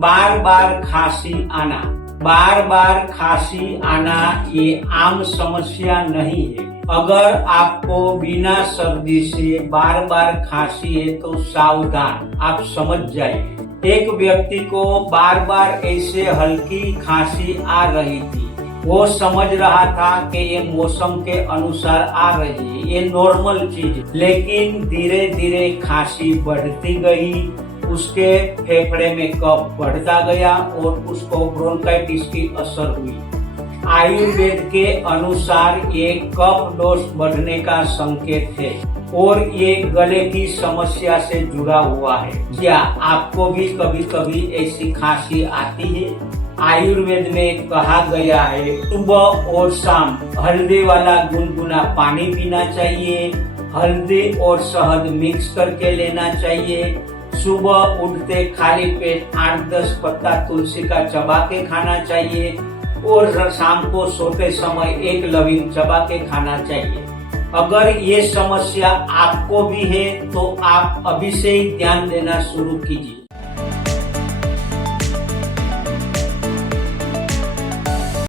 बार बार खांसी आना। बार बार खांसी आना ये आम समस्या नहीं है। अगर आपको बिना सर्दी से बार बार खांसी है तो सावधान, आप समझ जाइए। एक व्यक्ति को बार बार ऐसे हल्की खांसी आ रही थी। वो समझ रहा था कि ये मौसम के अनुसार आ रही है, ये नॉर्मल चीज, लेकिन धीरे धीरे खांसी बढ़ती गई। उसके फेफड़े में कफ बढ़ता गया और उसको ब्रोंकाइटिस की असर हुई। आयुर्वेद के अनुसार ये कफ दोष बढ़ने का संकेत है और ये गले की समस्या से जुड़ा हुआ है। क्या आपको भी कभी कभी ऐसी खांसी आती है? आयुर्वेद में कहा गया है सुबह और शाम हल्दी वाला गुनगुना पानी पीना चाहिए। हल्दी और शहद मिक्स करके लेना चाहिए। सुबह उठते खाली पेट 8-10 पत्ता तुलसी का चबा के खाना चाहिए और शाम को सोते समय एक लविंग चबा के खाना चाहिए। अगर ये समस्या आपको भी है तो आप अभी से ही ध्यान देना शुरू कीजिए।